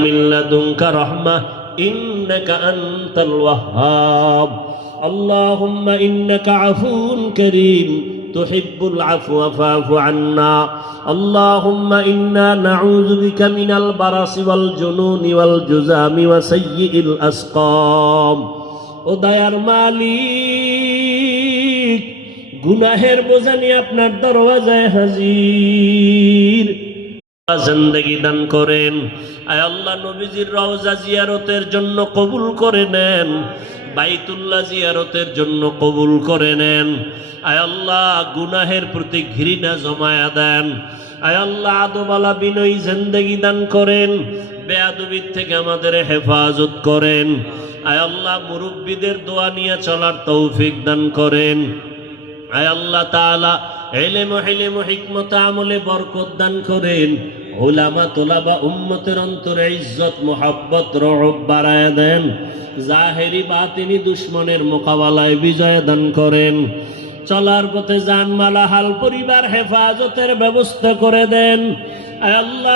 من لدنك رحمة إنك أنت الوهاب اللهم إنك عفو كريم تحب العفو فاعف عنا اللهم إنا نعوذ بك من البرص والجنون والجذام وسيء الأسقام ও দয়ার মালিক গুনাহের বোঝা নিয়ে আপনার দরওয়াজায় হাজির জিন্দেগি দান করেন আয় আল্লাহ নবীজির রওজা জিয়ারতের জন্য কবুল করে নেন বাইতুল্লাহ জিয়ারতের জন্য কবুল করে নেন আয় আল্লাহ গুনাহের প্রতি ঘৃণা জমায়া দেন আয় আল্লাহ আদবালা বিনয়ী জিন্দেগি দান করেন বেয়াদবির থেকে আমাদের হেফাজত করেন আয় আল্লাহ মুরব্বিদের দোয়া নিয়ে চলার তৌফিক দান করেন আয় আল্লাহ তাআলা ইলম হিকমত আমলে বরকত দান করেন উলামা তোলাবা উম্মতের অন্তরে ইজ্জত মোহাব্বত রহব বাড়ায় দেন জাহেরি বাতিনি দুশ্মনের মোকাবেলায় বিজয় দান করেন চলার পথে জানমালা হাল পরিবার হেফাজতের ব্যবস্থা করে দেন আয় আল্লাহ